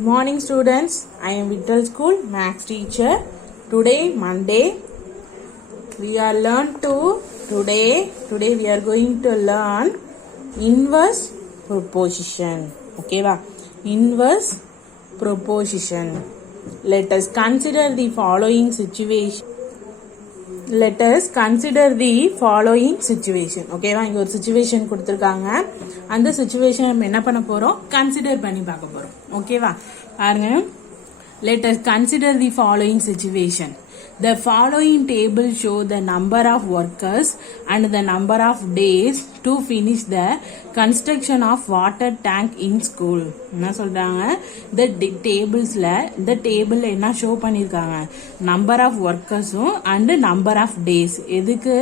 Good morning students. I am Vittal School Maths teacher. Today Monday we are going to learn inverse proposition. Okay va? Inverse proposition. Let us consider the following situation. ஓகேவா, இங்க ஒரு situation கொடுத்துருக்காங்க. அந்த situation நம்ம என்ன பண்ண போறோம், consider பண்ணி பார்க்க போறோம். ஓகேவா, பாருங்க. Let us consider the following situation. The following table show the number of workers and the number of days to finish the construction of water tank in school. என்ன சொல்றாங்க, the tablesல இந்த டேபிள் என்ன show பண்ணிருக்காங்க, number of ஒர்க்கர்ஸும் and number of days. எதுக்கு,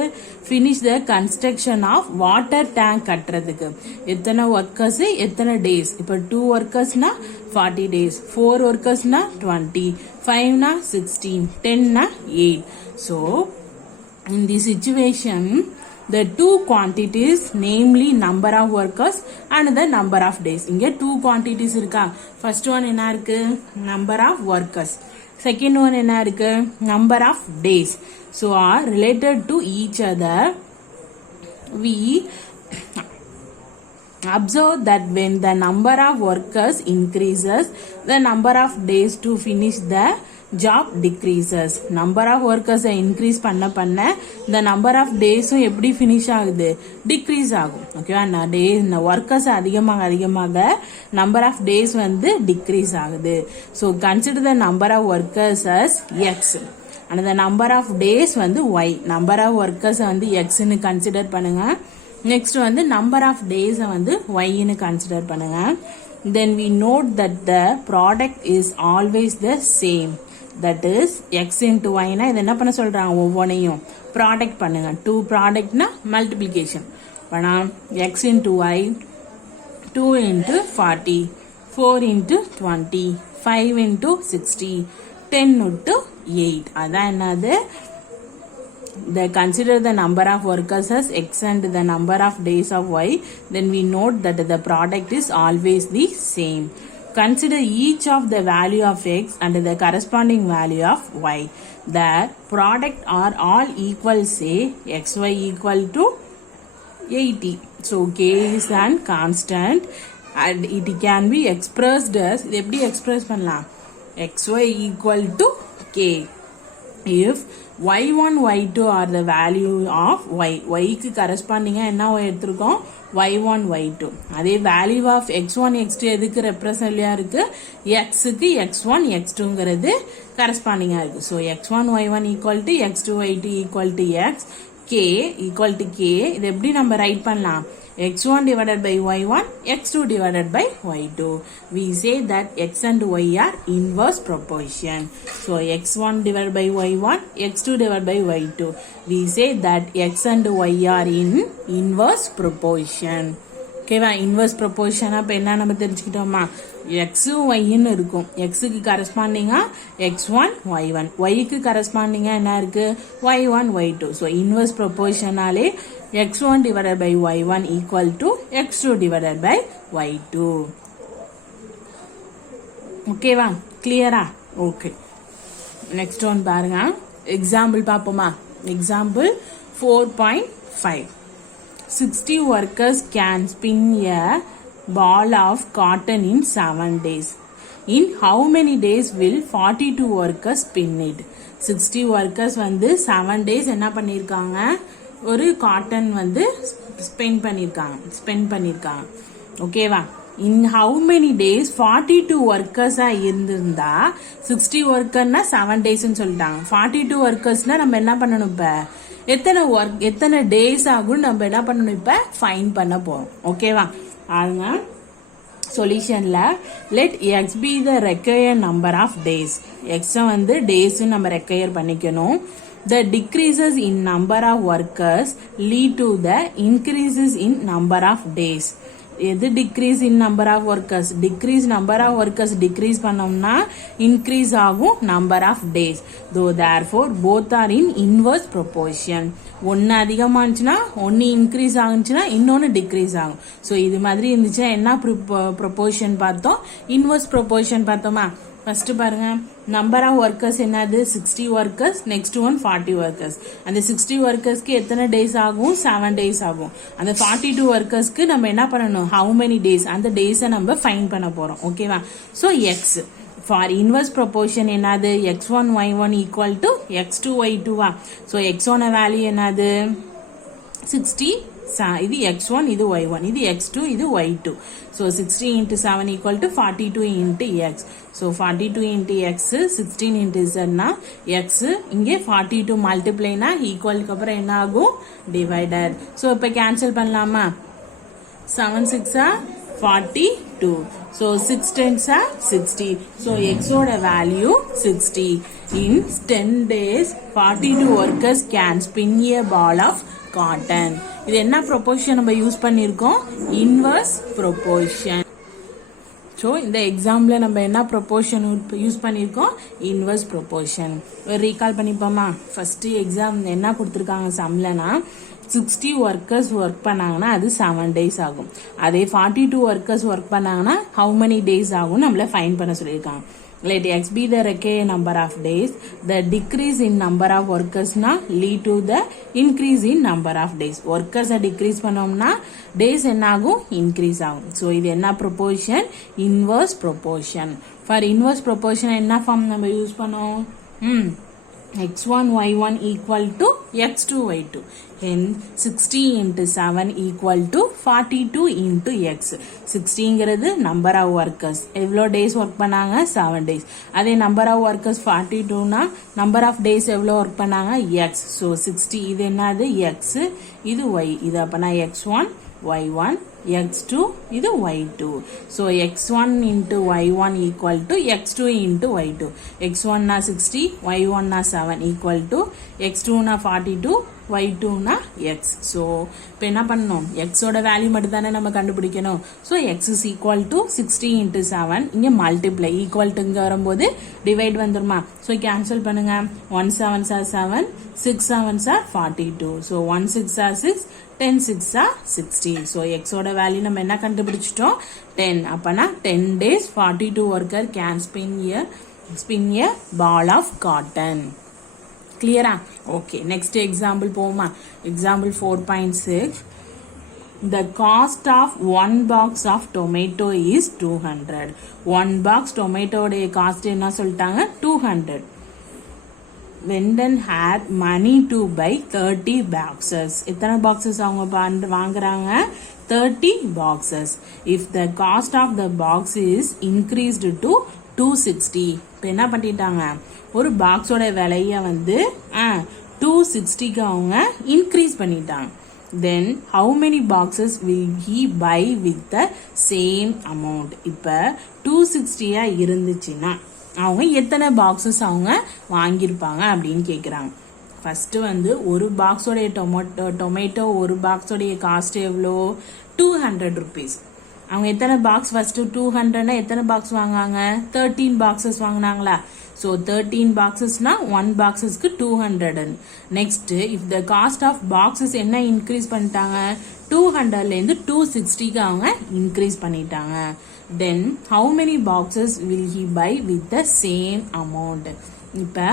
finish the construction of water tank கட்டுறதுக்கு. எத்தனை workers எத்தனை டேஸ். இப்ப 2 ஒர்க்கர்ஸ்னா 40 days, 4 workersனா 20, 5 16, 10 8. So in this situation the two quantities, namely number of workers and the number of days. இங்க 2 quantities இருக்கா. first one என்ன இருக்கு, number of workers. second one என்ன இருக்கு, number of days. So are related to each other. We observe that when the number of workers increases, the number of days to finish the job decreases. number of workers increase பண்ண the number of days எப்படி finish ஆகுது, decrease ஆகும். ஓகேவா, workers அதிகமாக number of days வந்து decrease ஆகுது. So consider the number of workers as x and the number of days வந்து y. number of workers வந்து x ன்னு consider பண்ணுங்க. next வந்து number of days வந்து y ன்னு consider பண்ணுங்க. then we note that the product is always the same. that is x into y னா இது என்ன பண்ண சொல்றாங்க, ஒவ்வொன்றையும் ப்ராடக்ட் பண்ணுங்க. 2 ப்ராடக்ட்னா மல்டிப்ளிகேஷன் பண்ணா x into y, 2 into 40, 4 into 20, 5 into 60, 10 into 8. அதான் என்னது, consider the number of workers as x and the number of days of y. Then we note that the product is always the same. Consider each of the value of x and the corresponding value of y. The product are all equal, say xy equal to 80. So k is an constant and it can be expressed as, இது எப்படி express பண்ணலாம், xy equal to k if y1 y2 are the value of y. y க்கு corresponding என்ன எடுத்திருக்கோம், y1 y2. அதே value of x1 x2 எதுக்கு ரெப்ரசன்ட்லியா இருக்கு, x க்கு x1 x2ங்கிறது corresponding இருக்கு. so x1 y1 equal to x2 y2 equal to x, k equal to k. இது எப்படி நம்ம ரைட் பண்ணலாம், x1 divided by y1, x2 divided by y2. We say that x and y are inverse proportion. So x1 divided by y1, x2 divided by y2. We say that x and y are in inverse proportion. ஓகேவா, inverse proportion அப்போ என்ன நம்ம தெரிஞ்சுக்கிட்டோமா, எக்ஸும் ஒய்ன்னு இருக்கும். எக்ஸுக்கு கரஸ்பாண்டிங்கா x1 y1, ஒய்க்கு கரஸ்பாண்டிங்கா என்ன இருக்கு, y1 y2. ஸோ இன்வர்ஸ் ப்ரொபோர்ஷனாலே x1 divided by y1 equal to x2 divided by y2. ஓகேவா, கிளியரா? ஓகே, நெக்ஸ்ட் ஒன் பாருங்க. எக்ஸாம்பிள் பார்ப்போமா. Example 4.5. 60 workers can spin a ball of cotton in 7 days. In how many days will 42 workers spin it? 60 workers வந்து 7 days என்ன பண்ணிருக்காங்க, ஒரு cotton வந்து spend பண்ணிருக்காங்க. ஓகேவா, in how many days 42 workers இருந்திருந்தா 60 workerனா 7 days சொல்லிட்டாங்க. 42 workersனா நம்ம என்ன பண்ணணும், இப்ப எத்தனை டேஸ் ஆகும் நம்ம என்ன பண்ணணும், இப்ப ஃபைண்ட் பண்ண போறோம். ஓகேவா, ஆளுங்க சொல்யூஷன்ல let x be the required number of days. x வந்து டேஸ் நம்ம ரெக்வயர் பண்ணிக்கணும். the decreases in number of workers lead to the increases in number of days. எது decrease in number of workers, decrease number of workers decrease பண்ணோம்னா increase ஆகும் number of days. Though therefore both are in inverse proportion. ஒன்று அதிகமாக இருந்துச்சுன்னா ஒன்று increase ஆகுச்சுன்னா இன்னொன்று degrees ஆகும். So இது மாதிரி இருந்துச்சுன்னா என்ன ப்ரொபோர்ஷன் பார்த்தோம், இன்வர்ஸ் ப்ரொபோர்ஷன் பார்த்தோமா. ஃபர்ஸ்ட் பாருங்க, நம்பர் ஆஃப் ஒர்க்கர்ஸ் என்னது 60 ஒர்க்கர்ஸ், நெக்ஸ்ட் ஒன் 40 ஒர்க்கர்ஸ். அந்த 60 ஒர்க்கர்ஸ்க்கு எத்தனை டேஸ் ஆகும், 7 டேஸ் ஆகும். அந்த 42 ஒர்க்கர்ஸ்க்கு நம்ம என்ன பண்ணணும், ஹவு மெனி டேஸ், அந்த டேஸை நம்ம ஃபைன் பண்ண போறோம். ஓகேவா. So X for inverse proportion என்னது, x1 y1 equal to x2 y2வா. ஸோ x1 வேல்யூ என்னது 60, இது x1, இது y1, இது x2, இது y2. So 60 into 7 equal to 42 into x. So 42 into x, 16 into z na x, இங்கே 42 multiply na equal க்கு அப்புறம் என்ன ஆகும், divided. So இப்ப cancel பண்ணலாமா, 7 6 are 42. So 6 10s are 60. So x ஓட value 60. In 10 days 42 workers can spin a ball of cotton. இது என்ன ப்ரொபோர்ஷன் நம்ம யூஸ் பண்ணிருக்கோம், இன்வர்ஸ் ப்ரொபோர்ஷன். ஸோ இந்த எக்ஸாம்ல நம்ம என்ன ப்ரொபோர்ஷன் யூஸ் பண்ணிருக்கோம், இன்வர்ஸ் ப்ரொபோர்ஷன். ரீகால் பண்ணிப்போமா. ஃபர்ஸ்ட் எக்ஸாம் என்ன கொடுத்துருக்காங்க சம்லனா, 60 ஒர்க்கர்ஸ் ஒர்க் பண்ணாங்கன்னா அது 7 டேஸ் ஆகும். அதே 42 ஒர்க்கர்ஸ் ஒர்க் பண்ணாங்கன்னா ஹவு மெனி டேஸ் ஆகும் நம்மள ஃபைன் பண்ண சொல்லியிருக்காங்க. Let x be the required number of days. The decrease in number of workers na lead to the increase in number of days. Workers decrease பண்ணோம்னா days என்ன ஆகும், increase ஆகும். So இது என்ன proportion, inverse proportion. For inverse proportion என்ன form நம்ம use பண்ணோம், x1 y1 equal to x2 y2. Hence 60 into 7 equal to 42 into x. 60ங்கிறது number of workers, எவ்வளோ days work பண்ணாங்க, 7 days. அதே number of workers 42னா number of days எவ்வளோ work பண்ணாங்க, x. So 60 இது என்னது x, இது y. இது அப்பனா x1 y1, x2 இது y2. So x1 into y1 equal to x2 into y2. x1 na 60, y1 na 7 equal to x2 na 42, y2 na x. So இப்போ என்ன பண்ணணும், x ஓட வேல்யூ மட்டும் தானே நம்ம கண்டுபிடிக்கணும். So x is equal to 60 into 7, இங்க மல்டிப்ளை, ஈக்குவல் டு இங்க வரும்போது டிவைட் வந்துருமா. ஸோ கேன்சல் பண்ணுங்க, 1 7s are 7, 6 7s are 42. So 1 6 are 6, 10 6 are 60. So x ஓட வேல்யூ நம்ம என்ன கண்டுபிடிச்சிட்டோம், 10. அப்பனா 10 days 42 worker can spin a ball of cotton. Clear? Okay, next example போமா. Example 4.6. The cost of one box of tomato is 200. One box tomato உடைய cost என்ன சொல்லிட்டாங்க, 200. Vendon had money to buy 30 boxes. எத்தனை boxes அவங்க வாங்குறாங்க, 30 boxes. If the cost of the box is increased to 260. இப்போ என்ன பண்ணிட்டாங்க, ஒரு பாக்ஸோட விலைய வந்து 260க்கு அவங்க இன்க்ரீஸ் பண்ணிட்டாங்க. Then how many boxes will he buy with the same amount? இப்ப 260 இருந்துச்சுன்னா அவங்க எத்தனை பாக்ஸஸ் அவங்க வாங்கியிருப்பாங்க அப்படின்னு கேட்குறாங்க. ஃபர்ஸ்ட் வந்து ஒரு பாக்ஸோடைய டொமேட்டோ ஒரு பாக்ஸோடைய காஸ்ட் எவ்வளோ, 200 rupees. அவங்க எத்தனை பாக்ஸ், ஃபர்ஸ்ட் 200னா எத்தனை பாக்ஸ் வாங்குவாங்க, 13 பாக்ஸஸ் வாங்கினாங்களா. ஸோ 13 பாக்ஸஸ்னா 1 பாக்ஸஸ்க்கு 200. Next if the cost of boxes என்ன இன்க்ரீஸ் பண்ணிட்டாங்க, 200லேருந்து 260க்கு அவங்க இன்க்ரீஸ் பண்ணிட்டாங்க. Then how many boxes will he buy with the same amount. இப்போ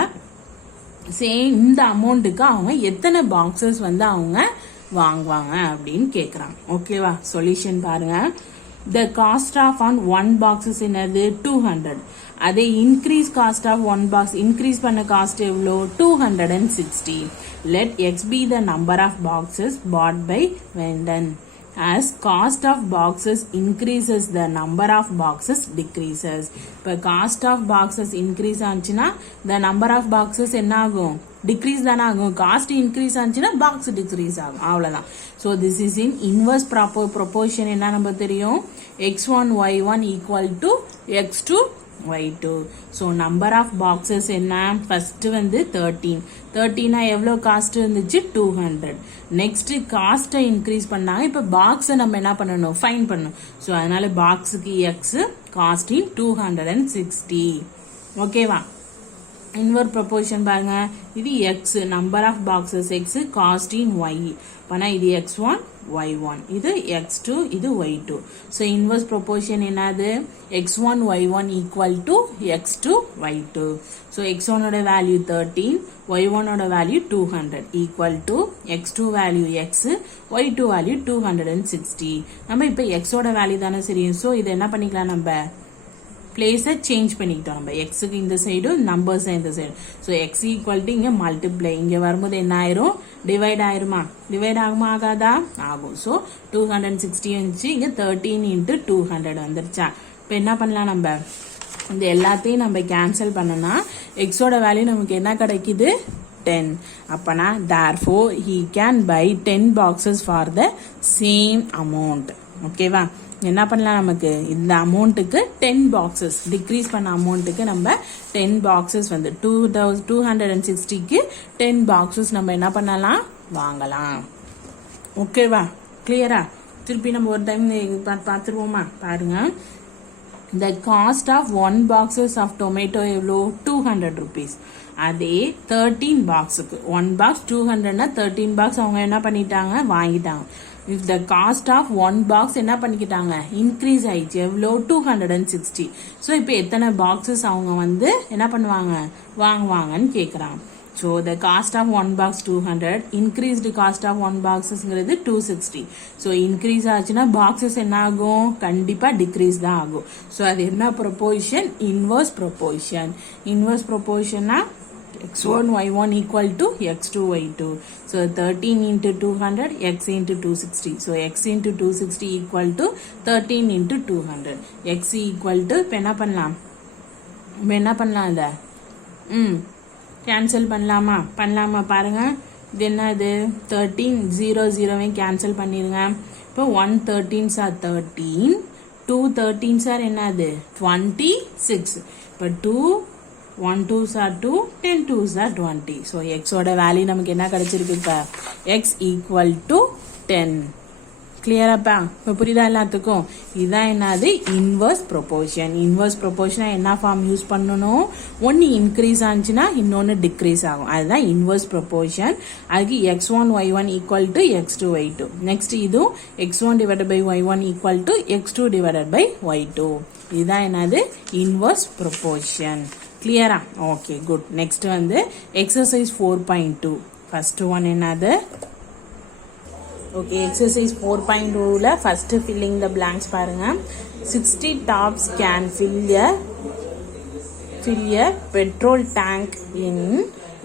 சேம் இந்த அமௌண்ட்டுக்கு அவங்க எத்தனை பாக்ஸஸ் வந்து அவங்க வாங்குவாங்க அப்படின்னு கேட்குறாங்க. ஓகேவா, சொல்யூஷன் பாருங்க. The cost of on one box is என்னது 200. அதே increase cost of one box, increase பண்ண cost எவ்வளோ, 260. Let x be the number of boxes bought by Vendon. As cost of boxes increases, the number of boxes decreases. இப்போ cost of boxes increase ஆச்சுன்னா the number of boxes என்ன ஆகும், decrease தானே ஆகும். cost increase ஆச்சுன்னா box decrease ஆகும், அவ்வளோதான். So this is in inverse proportion. என்ன நம்ம தெரியும், x1 y1 equal to x2 y2. So number of boxes என்ன first வந்து 13. 13 எவ்வளோ காஸ்ட் இருந்துச்சு 200. நெக்ஸ்ட் காஸ்ட்டை இன்க்ரீஸ் பண்ணாங்க. இப்போ பாக்ஸை நம்ம என்ன பண்ணணும் ஃபைன் பண்ணணும். ஸோ அதனால பாக்ஸுக்கு எக்ஸ் காஸ்டிங் 260. ஓகேவா? இன்வர்ஸ் ப்ரொபோர்ஷன் பாருங்க, இது x number of boxes x costing y பண்ணா இது x1 y1 இது x2 இது y2. ஸோ இன்வர்ஸ் ப்ரொபோர்ஷன் என்னது x1 y1 equal to x2 y2. So x1 ஓட வேல்யூ 13, y1 ஓட value 200 equal to x2 value x, y2 value 260. நம்ம இப்போ x ஓட வேல்யூ தானே தெரியும். ஸோ இதை என்ன பண்ணிக்கலாம், நம்ம பிளேஸை சேஞ்ச் பண்ணிக்கிட்டோம். நம்ம எக்ஸுக்கு இந்த சைடு நம்பர்ஸ் இந்த side. So x equal to இங்கே மல்டிப்ளை, இங்கே வரும்போது என்ன ஆயிரும் டிவைட் ஆயிருமா, டிவைட் ஆகுமா ஆகாதா ஆகும். ஸோ 260 வந்துச்சு, இங்கே 13 into 200 வந்துருச்சா. இப்போ என்ன பண்ணலாம், நம்ம இந்த எல்லாத்தையும் நம்ம கேன்சல் பண்ணனா எக்ஸோட வேல்யூ நமக்கு என்ன கிடைக்குது 10. அப்பனா therefore he can buy 10 boxes for the same amount. ஓகேவா? என்ன பண்ணலாம், நமக்கு இந்த அமௌண்ட்டுக்கு 10 பாக்ஸஸ் டிக்ரீஸ் பண்ண அமௌண்ட்டுக்கு நம்ம 10 பாக்ஸஸ் வந்து 260க்கு 10 பாக்ஸஸ் நம்ம என்ன பண்ணலாம் வாங்கலாம். ஓகேவா? கிளியரா? திருப்பி நம்ம ஒரு டைம் பார்த்துருவோமா? பாருங்க, the cost of 1 boxes of tomato எவ்வளோ 200 rupees. அதே 13 பாக்ஸுக்கு 1 பாக்ஸ் 200னா 13 பாக்ஸ் அவங்க என்ன பண்ணிட்டாங்க வாங்கிட்டாங்க. if the cost of 1 box என்ன பண்ணிக்கிட்டாங்க இன்க்ரீஸ் ஆயிடுச்சு எவ்வளோ 260. ஸோ இப்போ எத்தனை பாக்ஸஸ் அவங்க வந்து என்ன பண்ணுவாங்க வாங்குவாங்கன்னு கேட்குறாங்க. So the cost of 1 box 200, increased cost of 1 boxஸ்ங்கிறது 260. ஸோ இன்க்ரீஸ் ஆச்சுன்னா பாக்ஸஸ் என்ன ஆகும் கண்டிப்பாக டிக்ரீஸ் தான் ஆகும். ஸோ அது என்ன ப்ரொபோர்ஷன் இன்வர்ஸ் ப்ரொபோர்ஷன். இன்வர்ஸ் ப்ரொபோர்ஷன்னா x1 y1 equal to x2 y2. So 13 into 200 x into 260. So x into 260 equal to 13 into 200. x equal to இப்போ என்ன பண்ணலாம் இதை கேன்சல் பண்ணலாமா பாருங்க. இது என்னது 13 0 0 கேன்சல் பண்ணிருங்க. இப்போ 1 13s are 13, 2 13s are என்னது 26. இப்போ 2 1 2s are 2, 10 2s are 20. So x ஓட வேல்யூ நமக்கு என்ன கிடைச்சிருக்கு, இப்போ x equal to 10. கிளியராப்பா? இப்போ புரியுதா எல்லாத்துக்கும்? இதுதான் என்னது இன்வர்ஸ் ப்ரொபோர்ஷன். இன்வர்ஸ் ப்ரொபோர்ஷனா என்ன ஃபார்ம் யூஸ் பண்ணணும், ஒன்று இன்க்ரீஸ் ஆச்சுன்னா இன்னொன்று டிக்ரீஸ் ஆகும். அதுதான் இன்வர்ஸ் ப்ரொபோர்ஷன். அதுக்கு x1 y1 equal to x2 y2. Next இதுவும் x1 divided by y1 equal to x2 divided by y2. இதுதான் என்னது இன்வர்ஸ் ப்ரொபோர்ஷன். கிளியரா? Okay good. நெக்ஸ்ட் வந்து எக்ஸசைஸ் 4.2. ஃபர்ஸ்ட் ஒன் என்னது, ஓகே எக்ஸசைஸ் 4.2ல ஃபர்ஸ்ட் ஃபில்லிங் த பிளாங்க்ஸ் பாருங்க. 60 taps can fill a petrol tank in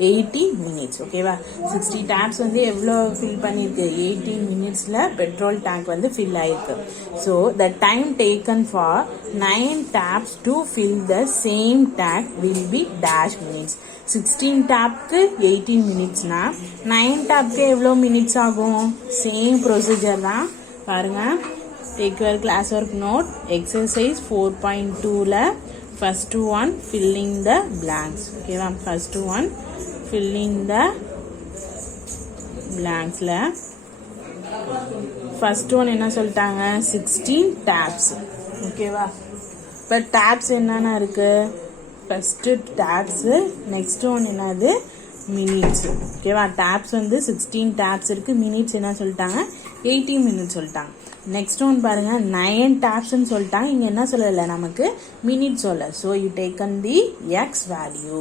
18 minutes. ஓகேவா? 60 tabs வந்து எவ்வளோ ஃபில் பண்ணியிருக்கு 18 minutesல பெட்ரோல் டேங்க் வந்து ஃபில் ஆயிருக்கு. So the time taken for 9 taps to fill the same tank will be dash minutes. 16 டேப்க்கு 18 minutesனா 9 டேப்க்கு எவ்வளோ மினிட்ஸ் ஆகும்? சேம் ப்ரொசீஜர் தான் பாருங்க. Take your class work note. Exercise 4.2ல first one filling the blanks. Okay ma'am, first one filling the blanks la first one என்ன சொல்லிட்டாங்க 16 tabs. ஓகேவா? இப்போ tabs என்னென்ன இருக்கு, first tabs, next one என்னது minutes. ஓகேவா? tabs வந்து 16 tabs இருக்கு, minutes என்ன சொல்லிட்டாங்க 18 minutes சொல்லிட்டாங்க. நெக்ஸ்ட் ஒன் பாருங்க 9 டாப்ஸ்ன்னு சொல்லிட்டாங்க, இங்க என்ன சொல்லல நமக்கு மினிட் சொல்ல. So you taken the X value.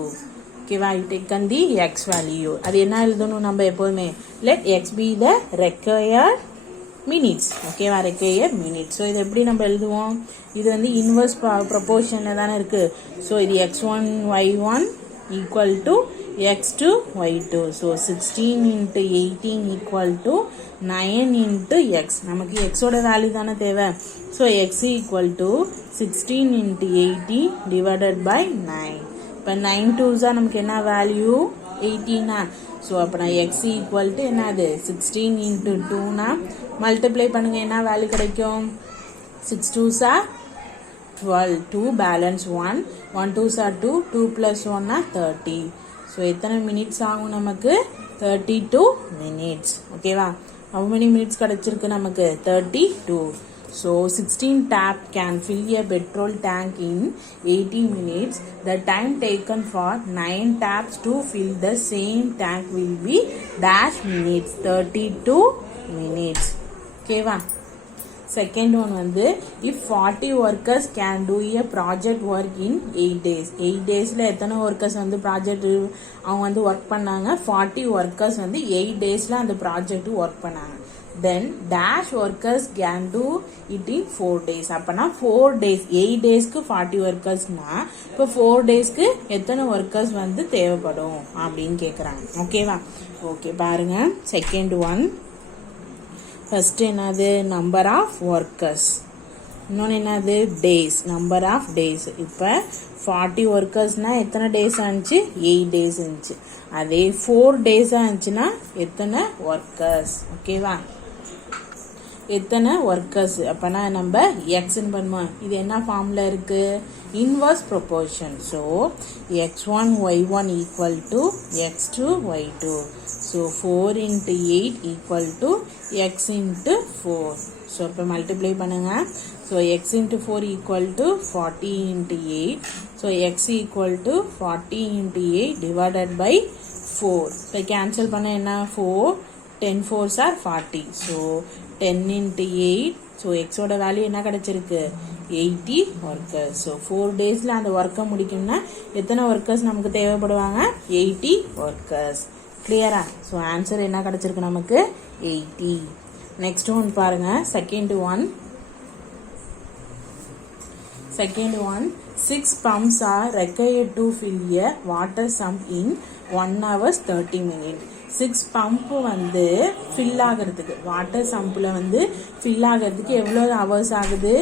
ஓகேவா? You taken the X value. அது என்ன எழுதணும் நம்ம எப்போதுமே, let X be the required minutes. ஓகேவா? Required minutes. ஸோ இது எப்படி நம்ம எழுதுவோம், இது வந்து இன்வர்ஸ் ப்ரொபோர்ஷன்ல தானே இருக்கு. ஸோ இது x1 y1 equal to x2 y2. So 16 into 18 equal to 9 into x. நமக்கு x ஓட வேல்யூ தானே தேவை. So x equal to 16 into 80 divided by 9. இப்போ 9 2s நமக்கு என்ன வேல்யூ 18. ஸோ அப்போ நான் x ஈக்குவல் டு என்னது 16 into 2னா மல்டிப்ளை பண்ணுங்க, என்ன வேல்யூ கிடைக்கும் 6 2s 12, 2 balance 1, 1 2s are 2, 2 plus 1 are 30. So எத்தனை minutes ஆகும் நமக்கு 32 minutes. ஓகேவா? How many minutes கிடைச்சிருக்கு நமக்கு 32. So 16 tap can fill a petrol tank in 80 minutes. The time taken for 9 taps to fill the same tank will be dash minutes, 32 minutes. ஓகேவா? Second one வந்து if 40 workers can do a project work in 8 days. 8 daysல எத்தனை workers வந்து project அவங்க வந்து work பண்ணாங்க? 40 workers வந்து 8 daysல அந்த project work பண்ணாங்க. Then dash workers can do it in 4 days. அப்பனா 4 days 8 daysக்கு 40 workersனா இப்போ 4 daysக்கு எத்தனை workers வந்து தேவைப்படும் அப்படின்னு கேக்குறாங்க. ஓகேவா? ஓகே பாருங்க. செகண்ட் ஒன் ஃபர்ஸ்ட் என்னது நம்பர் ஆஃப் ஒர்க்கர்ஸ், இன்னொன்று என்னது டேஸ், நம்பர் ஆஃப் டேஸ். இப்போ 40 ஒர்க்கர்ஸ்னா எத்தனை டேஸ் ஆச்சு? 8 டேஸ் இருந்துச்சு. அதே 4 டேஸாக இருந்துச்சுன்னா எத்தனை ஒர்க்கர்ஸ்? ஓகேவா? எத்தனை ஒர்க்கர்ஸ் அப்பனா நம்ம எக்ஸ்ன்னு பண்ணுவோம். இது என்ன ஃபார்ம்ல இருக்கு? Inverse proportion. So x1 y1 equal to x2 y2. So 4 into 8 equal to x into 4. So இப்போ மல்டிப்ளை பண்ணுங்க. So x into 4 equal to 40 into 8. So x equal to 40 into 8 divided by 4. இப்போ கேன்சல் பண்ண என்ன? 4 10 4s are 40. So 10 into 8. So x ஓட value என்ன கிடைச்சிருக்கு? 80 workers. So 4 daysல அந்த ஒர்க்கை முடிக்கணும்னா எத்தனை ஒர்க்கர்ஸ் நமக்கு தேவைப்படுவாங்க? 80 workers. கிளியரா? ஸோ ஆன்சர் என்ன கிடைச்சிருக்கு நமக்கு? 80. நெக்ஸ்ட் ஒன் பாருங்க. Second one 6 pumps are required to fill a water sump in 1 hour 30 minutes. 6 pump வந்து ஃபில் ஆகிறதுக்கு, வாட்டர் சம்பில் வந்து ஃபில் ஆகிறதுக்கு எவ்வளோ ஹவர்ஸ் ஆகுது?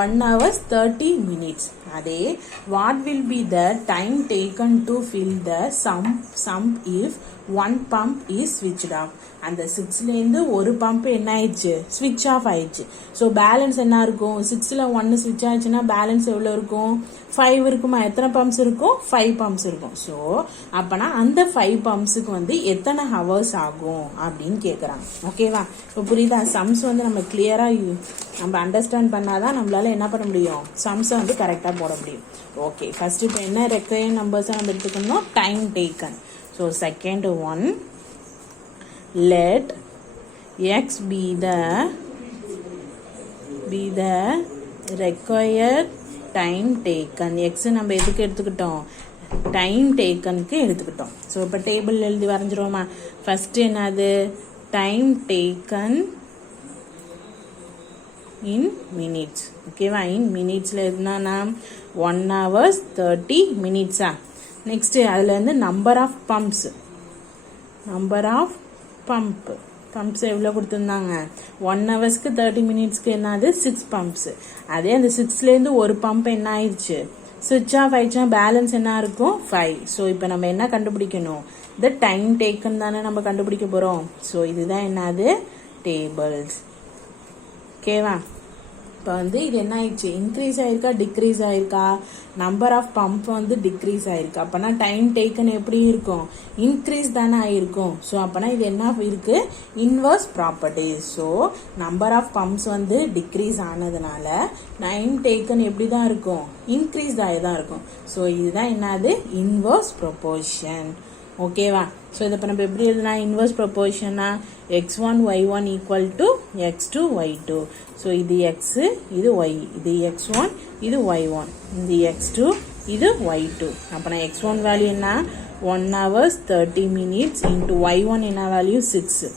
1 hour 30 minutes. அதே what will be the time taken to fill the sump if 1 pump is switched off. அந்த 6லேருந்து ஒரு பம்ப் என்ன ஆயிடுச்சு? ஸ்விட்ச் ஆஃப் ஆயிடுச்சு. ஸோ பேலன்ஸ் என்ன இருக்கும்? 6ல் 1 ஸ்விட்ச் ஆயிடுச்சுன்னா பேலன்ஸ் எவ்வளோ இருக்கும்? 5 இருக்குமா? எத்தனை பம்ப்ஸ் இருக்கும்? 5 பம்ப்ஸ் இருக்கும். ஸோ அப்பனா அந்த 5 பம்ப்ஸுக்கு வந்து எத்தனை ஹவர்ஸ் ஆகும் அப்படின்னு கேட்குறாங்க. ஓகேவா? இப்போ புரியுதா? சம்ஸ் வந்து நம்ம கிளியரா நம்ம அண்டர்ஸ்டாண்ட் பண்ணாதான் நம்மளால என்ன பண்ண முடியும்? சம்ஸை வந்து கரெக்டாக போட முடியும். ஓகே, ஃபர்ஸ்ட் இப்போ என்ன ரெக்வயர்ட் நம்பர்ஸை நம்ம எடுத்துக்கணும்? Time taken. So second one, let x be the required time taken. x நம்ம எதுக்கு எடுத்துக்கிட்டோம்? டைம் டேக்கனுக்கு எடுத்துக்கிட்டோம். ஸோ இப்போ டேபிள் எழுதி வரைஞ்சிருவோமா? ஃபர்ஸ்ட் என்னது? Time taken in minutes. ஓகேவா? இன் மினிட்ஸில் எதுனா 1 hour 30 minutes. நெக்ஸ்ட் அதில் வந்து நம்பர் ஆஃப் பம்ப்ஸ், பம்ப்ஸ் எவ்வளோ கொடுத்துருந்தாங்க? 1 ஹவர்ஸ்க்கு 30 மினிட்ஸ்க்கு என்னது? 6 பம்ப்ஸ். அதே அந்த 6லேருந்து ஒரு பம்ப் என்ன ஆயிடுச்சு? ஸ்விட்ச் ஆஃப் ஆயிடுச்சுன்னா பேலன்ஸ் என்ன இருக்கும்? 5. ஸோ இப்போ நம்ம என்ன கண்டுபிடிக்கணும்? இந்த டைம் டேக்கன் தானே நம்ம கண்டுபிடிக்க போகிறோம். ஸோ இதுதான் என்னது? டேபிள்ஸ். ஓகேவா? இப்போ வந்து இது என்ன ஆயிடுச்சு? இன்க்ரீஸ் ஆயிருக்கா டிக்ரீஸ் ஆயிருக்கா? நம்பர் ஆஃப் பம்ப் வந்து டிக்ரீஸ் ஆயிருக்கு. அப்பனா டைம் டேக்கன் எப்படி இருக்கும்? இன்க்ரீஸ் தானே ஆயிருக்கும். ஸோ அப்பனா இது என்ன இருக்கு? Inverse properties. So number of pumps வந்து டிக்ரீஸ் ஆனதுனால டைம் டேக்கன் எப்படி தான் இருக்கும்? இன்க்ரீஸ் ஆகி தான் இருக்கும். ஸோ இதுதான் என்னது? Inverse proportion. ஓகேவா? ஸோ இதை இப்போ நம்ம எப்படி எழுதுனா? இன்வர்ஸ் ப்ரொபோர்ஷனா x1 y1 equal to x2 y2. So இது x, இது y, இது x1, இது y1, இது x2, இது y2. அப்போ x1 வேல்யூ என்ன? 1 hour 30 minutes into y1 என்ன value? 6.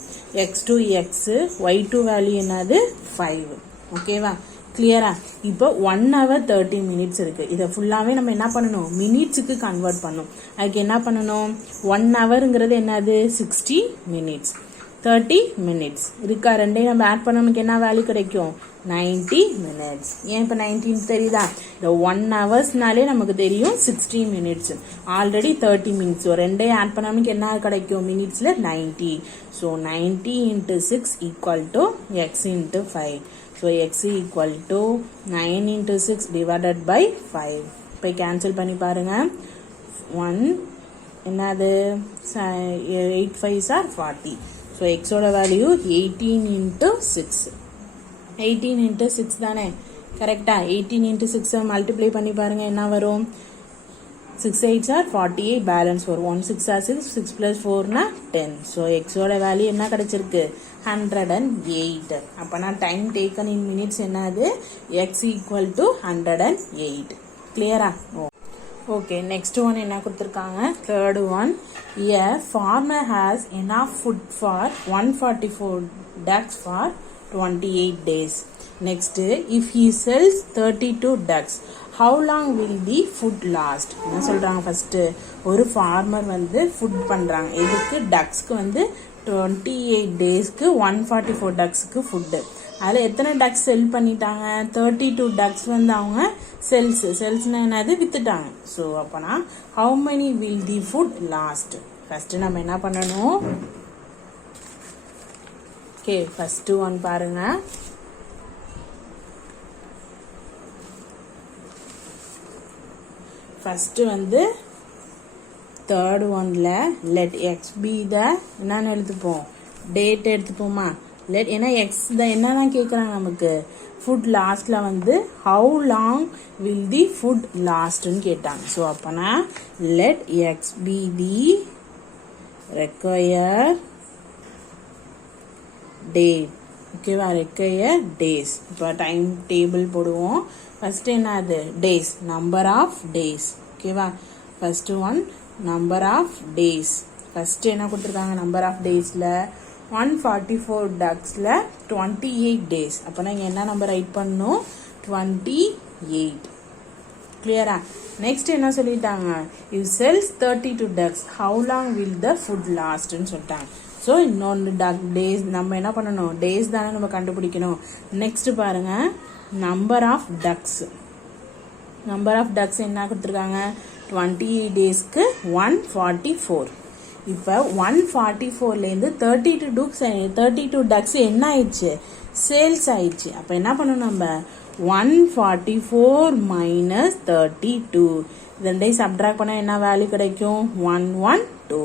x2 x, y2 value என்னது? 5. ஓகேவா? கிளியரா? இப்போ 1 hour 30 minutes இருக்கு. இதை ஃபுல்லாவே நம்ம என்ன பண்ணணும்? மினிட்ஸுக்கு கன்வெர்ட் பண்ணணும். அதுக்கு என்ன பண்ணணும்? 1 hourங்கிறது என்னது? 60 minutes. 30 minutes இருக்கா? ரெண்டையும் நம்ம ஆட் பண்ண நமக்கு என்ன வேல்யூ கிடைக்கும்? 90 minutes. ஏன் இப்போ 19 தெரியுதா? இந்த 1 ஹவர்ஸ்னாலே நமக்கு தெரியும் 60 minutes. Already 30 minutes. ரெண்டையும் ஆட் பண்ண நமக்கு என்ன கிடைக்கும்? மினிட்ஸ்ல 90. So 90 into 6 equal to x into 5. So x equal to 9 into 6 divided by 5. இப்போ cancel பண்ணி பாருங்க. 1 என்னது 8 5s are 40. So x ஓட value 18 into 6. 18 into 6 தானே கரெக்டா? 18 into 6 மல்டிப்ளை பண்ணி பாருங்க என்ன வரும்? 6 8s are 48, பேலன்ஸ் வரும். 1 6 are 6, 6 plus 4 னா 10. ஸோ எக்ஸோட வேல்யூ என்ன கிடைச்சிருக்கு? 108. அப்போனா டைம் டேக்கன் இன் மினிட்ஸ் என்னது? X equal to 108. கிளியரா? ஓகே, நெக்ஸ்ட் ஒன் என்ன கொடுத்துருக்காங்க? Third one, a farmer has enough food for 144 ducks for 28 days. Next, if he sells 32 ducks, how long will the food last? என்ன சொல்றாங்க? First ஒரு farmer வந்து food பண்றாங்க. எதுக்கு? டக்ஸ்க்கு வந்து 28 டேஸ்க்கு 144 டக்ஸ்க்கு ஃபுட்டு. அதில் எத்தனை டக்ஸ் செல் பண்ணிட்டாங்க? 32 டக்ஸ் வந்து அவங்க செல்ஸ்னா என்னது? வித்துட்டாங்க. ஸோ அப்போனா how many will the food last? First நம்ம என்ன பண்ணணும்? ஓகே, ஃபர்ஸ்ட் ஒன் பாருங்க. ஃபர்ஸ்ட் வந்து தேர்ட் ஒன்ல லெட் எக்ஸ் பி த என்னன்னு எழுதுப்போம்? டேட் எடுத்துப்போமா? லெட் ஏன்னா எக்ஸ் தான் என்னதான் கேட்குறாங்க நமக்கு? ஃபுட் லாஸ்ட்ல வந்து how long will the food லாஸ்ட்னு கேட்டாங்க. ஸோ அப்போனா let X be the require date. ஓகேவா? Require days. இப்போ டைம் டேபிள் போடுவோம். ஃபர்ஸ்ட் என்னது? Days, number of days. ஓகேவா? First one number of days. First என்ன கொடுத்துருக்காங்க? நம்பர் ஆஃப் டேஸ்ல 144 டக்ஸ்ல 28 டேஸ். அப்போனா இங்கே என்ன நம்பர் ரைட் பண்ணணும்? 28. கிளியரா? நெக்ஸ்ட் என்ன சொல்லிட்டாங்க? You sells 32 ducks, how long will the food லாஸ்ட்னு சொல்லிட்டாங்க. ஸோ இன்னொன்று டேஸ் நம்ம என்ன பண்ணணும்? டேஸ் தானே நம்ம கண்டுபிடிக்கணும். நெக்ஸ்ட் பாருங்க, number of ducks. Number of ducks என்ன கொடுத்துருக்காங்க? 28 டேஸ்க்கு 144. இப்போ 144லேருந்து 32 டக்ஸ் என்ன ஆயிடுச்சு? சேல்ஸ் ஆயிடுச்சு. அப்போ என்ன பண்ணணும் நம்ம? 144 மைனஸ் 32 ரெண்டையும் சப்ட்ராக்ட் பண்ணால் என்ன வேல்யூ கிடைக்கும்? 112.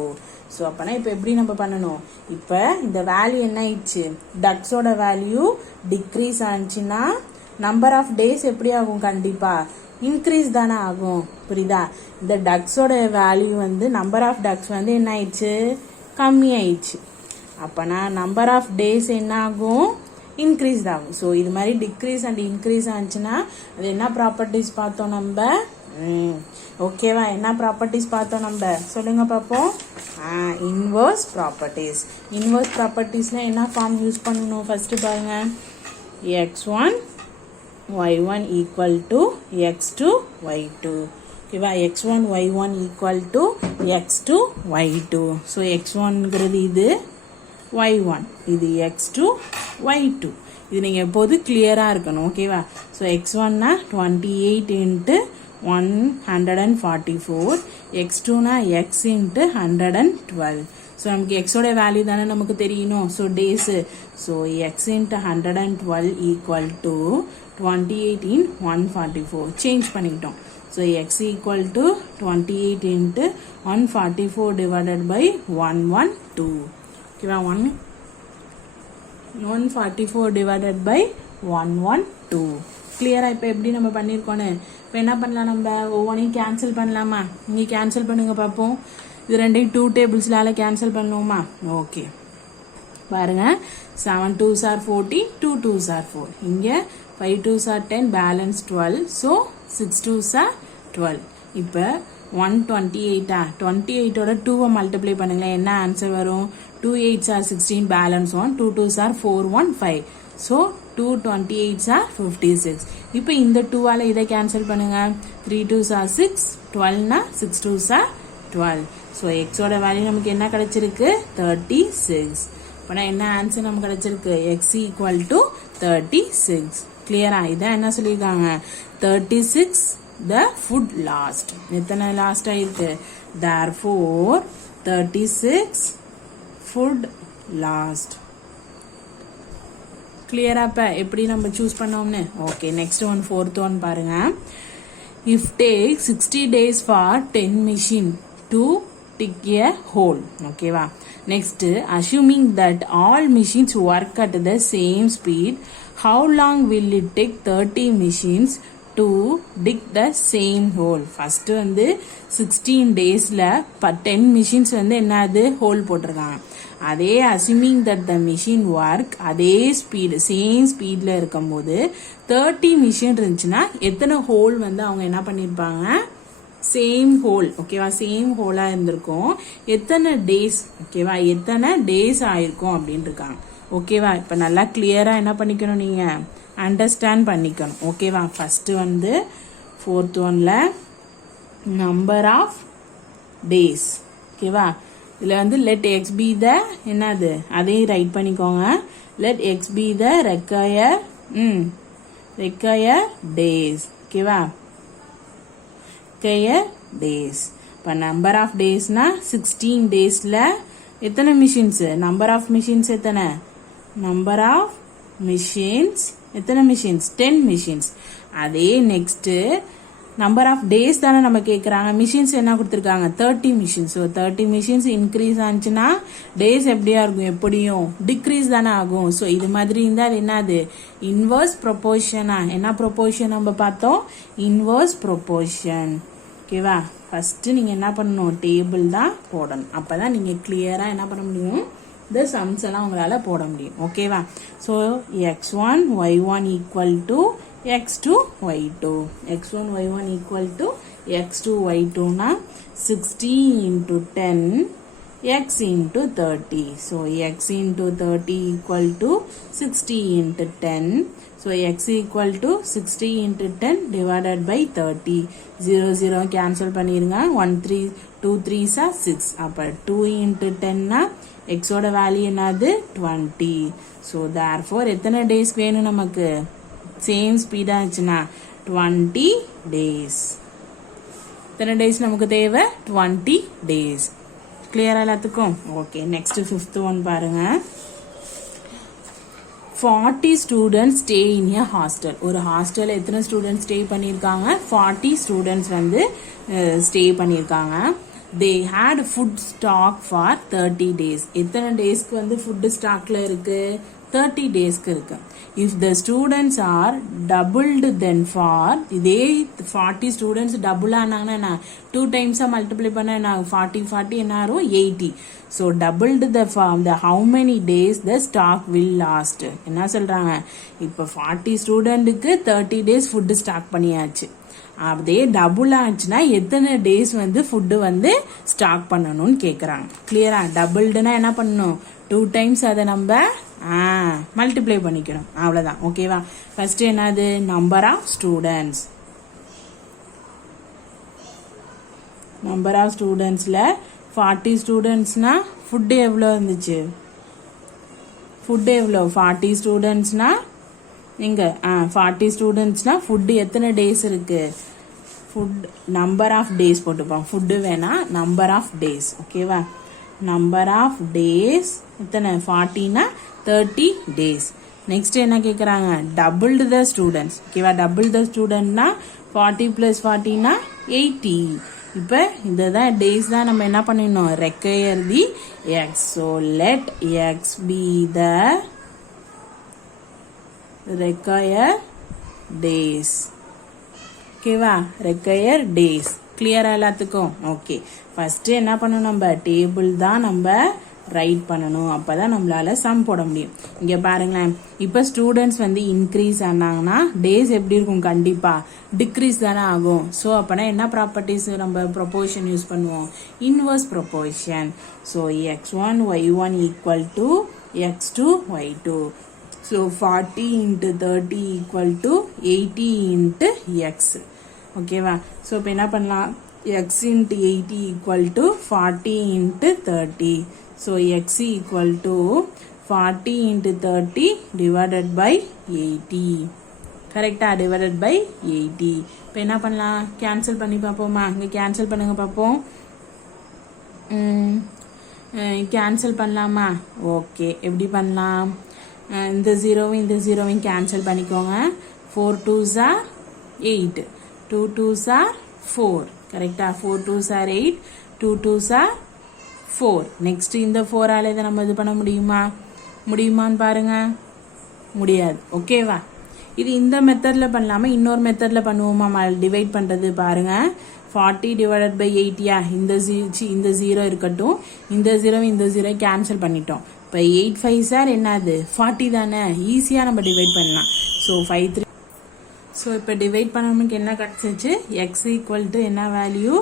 ஸோ அப்போனா இப்போ எப்படி நம்ம பண்ணணும்? இப்போ இந்த வேல்யூ என்ன ஆயிடுச்சு? டக்ஸோட வேல்யூ டிக்ரீஸ் ஆனிச்சுன்னா நம்பர் ஆஃப் டேஸ் எப்படி ஆகும்? கண்டிப்பா இன்க்ரீஸ் தானே ஆகும். புரியுதா? இந்த டக்ஸோட வேல்யூ வந்து நம்பர் ஆஃப் டக்ஸ் வந்து என்ன ஆயிடுச்சு? கம்மி ஆயிடுச்சு. அப்போனா நம்பர் ஆஃப் டேஸ் என்ன ஆகும்? இன்க்ரீஸ் ஆகும். ஸோ இது மாதிரி டிக்ரீஸ் அண்ட் இன்க்ரீஸ் ஆச்சுன்னா அது என்ன ப்ராப்பர்ட்டிஸ் பார்த்தோம் நம்ம? ஓகேவா? என்ன ப்ராப்பர்ட்டிஸ் பார்த்தோம் நம்ம? சொல்லுங்க பார்ப்போம். Inverse properties. இன்வர்ஸ் ப்ராப்பர்ட்டிஸ்ல என்ன ஃபார்ம் யூஸ் பண்ணணும்? ஃபர்ஸ்ட் பாருங்க, x1 y1 equal to x2 y2. ஓகேவா? x1 y1 equal to x2 y2. So x1ங்கிறது இது, y1 இது x2 y2. இது நீங்கள் எப்போது கிளியராக இருக்கணும். ஓகேவா? ஸோ x1னா 28 into 144, x2னா x into 112. ஸோ நமக்கு எக்ஸோட வேல்யூ தானே நமக்கு தெரியணும். So days, so x into 112 equal to 28 in 144 change பண்ணிக்கிட்டோம். So x equal to 28 into 144 divided by 112. ஓகேவா? 144 டிவைடட் பை 112. கிளியரா? இப்போ எப்படி நம்ம பண்ணியிருக்கோன்னு இப்போ என்ன பண்ணலாம்? நம்ம ஒவ்வொன்றையும் கேன்சல் பண்ணலாமா? இங்கே கேன்சல் பண்ணுங்க பார்ப்போம். இது ரெண்டையும் 2 டேபிள்ஸ்லால கேன்சல் பண்ணுவோமா? ஓகே, பாருங்க. 7 2s are 14, 2 2s are 4. இங்கே 5 2s are 10, balance 12. So 6 2s are 12. இப்போ 128 28ஓட 2வை மல்டிப்ளை பண்ணுங்களேன். என்ன ஆன்சர் வரும்? 2 8s are 16, balance 1, 2 2s are 4 1 5. So 2 28s are 56. இப்போ இந்த 2ஆல இதை கேன்சல் பண்ணுங்க. 3 2s are 6, 12னா 6 2s are 12. So எக்ஸோட வேல்யூ நமக்கு என்ன கிடைச்சிருக்கு? 36. இப்போ என்ன ஆன்சர் நமக்கு கிடைச்சிருக்கு? X equal to 36. கிளியரா? இதான் என்ன சொல்லியிருக்காங்க? 36 த ஃபுட் லாஸ்ட். எத்தனை லாஸ்ட் ஆயிருக்கு? therefore 36 food last. கிளியரா இப்ப எப்படி நம்ம சூஸ் பண்ணோம்னு. Okay, next one fourth one பாருங்க. If take 60 days for 10 machine to dig a hole. ஓகேவா. Next assuming that all machines work at the same speed, how long will it take 30 machines to dig the same hole? First வந்து 16 daysல 10 machines வந்து என்னது whole போட்டிருக்காங்க. அதே assuming that the machine work அதே speed same ஸ்பீட்ல இருக்கும்போது 30 machine இருந்துச்சுன்னா எத்தனை ஹோல் வந்து அவங்க என்ன பண்ணிருப்பாங்க, சேம் ஹோல். ஓகேவா, சேம் ஹோலா இருந்திருக்கும். எத்தனை டேஸ், ஓகேவா, எத்தனை டேஸ் ஆயிருக்கும் அப்படின்னு இருக்காங்க. ஓகேவா, இப்ப நல்லா கிளியரா என்ன பண்ணிக்கணும், நீங்க அண்டர்ஸ்டாண்ட் பண்ணிக்கணும். ஓகேவா, ஃபர்ஸ்ட் வந்து ஃபோர்த் ஒன்ல நம்பர் ஆஃப் டேஸ். ஓகேவா, இதுல வந்து let x be the என்னது அதையும் ரைட் பண்ணிக்கோங்க. let x be the required days. ஓகேவா, required days. இப்போ நம்பர் ஆஃப் டேஸ்னா 16 டேஸ்ல எத்தனை மிஷின்ஸ், நம்பர் ஆஃப் மிஷின்ஸ் எத்தனை, நம்பர் ஆஃப் மிஷின்ஸ் எத்தனை மிஷின்ஸ், 10 மிஷின்ஸ். அதே நெக்ஸ்ட் நம்பர் ஆஃப் டேஸ் தானே நம்ம கேட்குறாங்க. மிஷின்ஸ் என்ன கொடுத்துருக்காங்க, 30 மிஷின்ஸ். ஸோ 30 மிஷின்ஸ் இன்க்ரீஸ் ஆச்சுன்னா டேஸ் எப்படியா இருக்கும், எப்படியும் டிக்ரீஸ் தானே ஆகும். ஸோ இது மாதிரி இருந்தால் அது என்னது, இன்வர்ஸ் ப்ரொபோர்ஷனா. என்ன ப்ரொபோர்ஷன் நம்ம பார்த்தோம், இன்வர்ஸ் ப்ரொபோர்ஷன். ஓகேவா, ஃபர்ஸ்ட் நீங்க என்ன பண்ணணும், டேபிள் தான் போடணும். அப்பதான் நீங்க கிளியரா என்ன பண்ண முடியும், இந்த சம்ஸ் எல்லாம் உங்களால போட முடியும். ஓகேவா, so x1 y1 equal to x2 y2. x1 y1 equal to x2 y2 na 60 into 10 x into 30. So x into 30 equal to 60 into 10. So x equal to 60 into 10 divided by 30. 0 0 cancel பண்ணிருங்க. 1 3 2 3s are 6. அப்ப 2 into 10 na x ஓட value என்னது 20. So therefore எத்தனை days வேணும் நமக்கு, same speedo இருந்துச்சுன்னா 20 days. எத்தனை days நமக்கு தேவை, 20 டேஸ். கிளியரா எல்லாத்துக்கும். ஓகே, நெக்ஸ்ட் ஃபிஃப்த் ஒன் பாருங்க. 40 students stay in a hostel. ஒரு ஹாஸ்டல்ல எத்தனை ஸ்டூடெண்ட்ஸ் ஸ்டே பண்ணிருக்காங்க, 40 ஸ்டூடெண்ட்ஸ் வந்து ஸ்டே பண்ணிருக்காங்க. they had food stock for 30 days. எத்தனை டேஸ்க்கு வந்து ஃபுட் ஸ்டாக்ல இருக்கு, 30 டேஸ்க்கு இருக்கு. if the students are doubled then for, இதே 40 ஸ்டூடெண்ட்ஸ் டபுள் ஆனாங்கன்னா என்ன, 2 டைம்ஸா மல்டிப்ளை பண்ணா என்ன, 40 40 என்ன ஆகும் 80. so doubled the how many days the stock will last. என்ன சொல்றாங்க, இப்ப 40 ஸ்டூடெண்ட்டுக்கு 30 டேஸ் ஃபுட் ஸ்டாக் பண்ணியாச்சு. அப்படியே டபுள் ஆச்சுன்னா எத்தனை டேஸ் வந்து ஃபுட்டு வந்து ஸ்டாக் பண்ணணும்னு கேட்குறாங்க. கிளியரா, டபுள்டுனா என்ன பண்ணணும், 2 டைம்ஸ் அதை நம்ம மல்டிப்ளை பண்ணிக்கணும். அவ்வளோதான். ஓகேவா, ஃபர்ஸ்ட் என்னது, number of students. Number of ஸ்டூடெண்ட்ஸில் 40 ஸ்டூடெண்ட்ஸ்னா ஃபுட்டு எவ்வளோ இருந்துச்சு, ஃபுட்டு எவ்வளோ, 40 ஸ்டூடெண்ட்ஸ்னா இங்க 40 ஸ்டூடெண்ட்ஸ்னா ஃபுட்டு எத்தனை டேஸ் இருக்கு, ஃபுட் நம்பர் ஆஃப் டேஸ் போட்டுப்போம். ஃபுட்டு வேணா நம்பர் ஆஃப் டேஸ். ஓகேவா, நம்பர் ஆஃப் டேஸ் எத்தனை, 40னா 30 டேஸ். நெக்ஸ்ட் என்ன கேட்குறாங்க, டபுள்டு த ஸ்டூடெண்ட்ஸ். ஓகேவா, டபுள் த ஸ்டூடெண்ட்னா 40 + 40னா 80. இப்போ இதுதான் டேஸ் தான் நம்ம என்ன பண்ணிடணும், require the x. So let X be the require days. ஓகேவா, require days. கிளியரா எல்லாத்துக்கும். ஓகே, ஃபர்ஸ்ட் என்ன பண்ணணும், நம்ம டேபிள் தான் நம்ம ரைட் பண்ணணும். அப்பதான் நம்மளால சம் போட முடியும். இங்க பாருங்களேன், இப்ப ஸ்டூடெண்ட்ஸ் வந்து இன்க்ரீஸ் ஆனாங்கன்னா டேஸ் எப்படி இருக்கும், கண்டிப்பா டிக்ரீஸ் தானே ஆகும். ஸோ அப்பனா என்ன ப்ராப்பர்ட்டிஸ் நம்ம ப்ரொபோர்ஷன் யூஸ் பண்ணுவோம், inverse proportion. So x1 y1 equal to x2 y2. So 40 into 30 equal to 80 into x. ஓகேவா, ஸோ இப்போ என்ன பண்ணலாம், x into 80 equal to 40 into 30. So x equal to 40 into 30 divided by 80. கரெக்டா, divided by 80. இப்போ என்ன பண்ணலாம், cancel பண்ணி பார்ப்போமா, இங்கே கேன்சல் பண்ணுங்க பார்ப்போம். கேன்சல் பண்ணலாமா, ஓகே, எப்படி பண்ணலாம், இந்த ஜீரோவையும் கேன்சல் பண்ணிக்கோங்க. 4 2s are 8, 2 2s are 4, கரெக்டா? 4 2s are 8, 2 2s are 4. Next இந்த 4 ஆல இதை நம்ம இது பண்ண முடியுமான்னு பாருங்க. முடியாது. ஓகேவா? இது இந்த மெத்தட்ல பண்ணலாமா, இன்னொரு மெத்தட்ல பண்ணுவோமா டிவைட் பண்றது? பாருங்க, 40 divided by 8. இந்த 0 இருக்கட்டும், இந்த 0 கேன்சல் பண்ணிட்டோம். இப்போ 8 5s are என்னது 40 தானே, ஈஸியா நம்ம டிவைட் பண்ணலாம். ஸோ 5 3. ஸோ இப்போ டிவைட் பண்ணணும்னு என்ன கிடைச்சிச்சு? எக்ஸ் ஈக்குவல் டு என்ன வேல்யூ?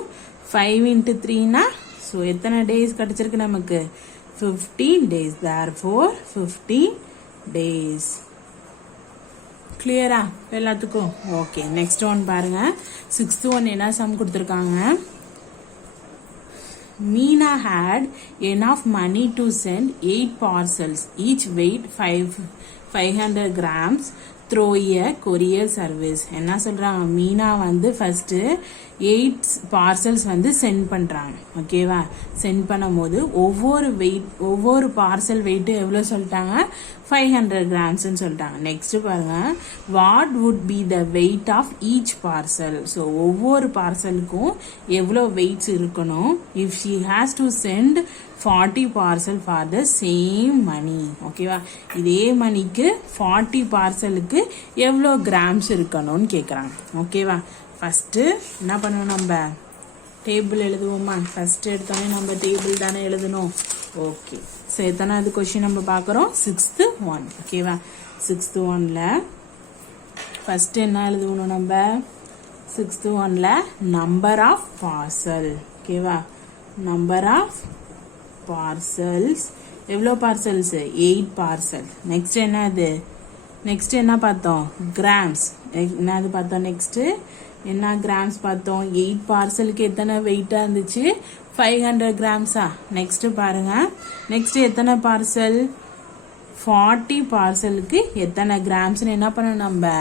5 into 3னா ஸோ எத்தனை டேஸ் கிடைச்சிருக்கு நமக்கு? 15 days. Therefore 15 days. கிளியரா எல்லாத்துக்கும்? ஓகே, நெக்ஸ்ட் ஒன் பாருங்க. 6th one என்ன சம் கொடுத்துருக்காங்க? Meena had enough money to send 8 parcels, each weight 500 grams, through a courier service. என்ன சொல்றாங்க? மீனா வந்து ஃபர்ஸ்ட் 8 பார்சல்ஸ் வந்து சென்ட் பண்றாங்க. ஓகேவா? சென்ட் பண்ணும்போது ஒவ்வொரு பார்சல் வெயிட் எவ்வளவு சொல்லிட்டாங்க? 500 கிராம்ஸ்ன்னு சொல்லிட்டாங்க. நெக்ஸ்ட் பாருங்க, what would be the weight of each parcel. So ஒவ்வொரு பார்சலுக்கும் எவ்வளோ வெயிட்ஸ் இருக்கணும்? If she has to send 40 parcel for the same money. ஓகேவா? இதே மணிக்கு 40 பார்சலுக்கு எவ்வளோ கிராம்ஸ் இருக்கணும்னு கேட்குறாங்க. ஓகேவா? ஃபர்ஸ்ட் என்ன பண்ணணும்? நம்ம டேபிள் எழுதுவோமா? ஃபர்ஸ்ட் எடுத்தோடனே நம்ம டேபிள் தானே எழுதணும். ஓகே, ஸோ எத்தனாவது கொஸ்டின் நம்ம பார்க்குறோம்? 6th one. ஓகேவா? 6th oneல ஃபர்ஸ்ட் என்ன எழுதுவோம் நம்ம? 6th oneல நம்பர் ஆஃப் பார்சல். ஓகேவா? நம்பர் ஆஃப் பார்சல்ஸ் எவ்வளோ பார்சல்ஸ்? 8 பார்சல். நெக்ஸ்ட் என்னது? நெக்ஸ்ட் என்ன பார்த்தோம்? கிராம்ஸ். என்னது பார்த்தோம்? நெக்ஸ்ட் என்ன கிராம்ஸ் பார்த்தோம்? 8 பார்சலுக்கு எத்தனை வெயிட்டா இருந்துச்சு? 500 கிராம்ஸா? நெக்ஸ்ட் பாருங்க, நெக்ஸ்ட் எத்தனை பார்சல்? 40 பார்சலுக்கு எத்தனை கிராம்ஸ்னு என்ன பண்ணணும்? நம்ம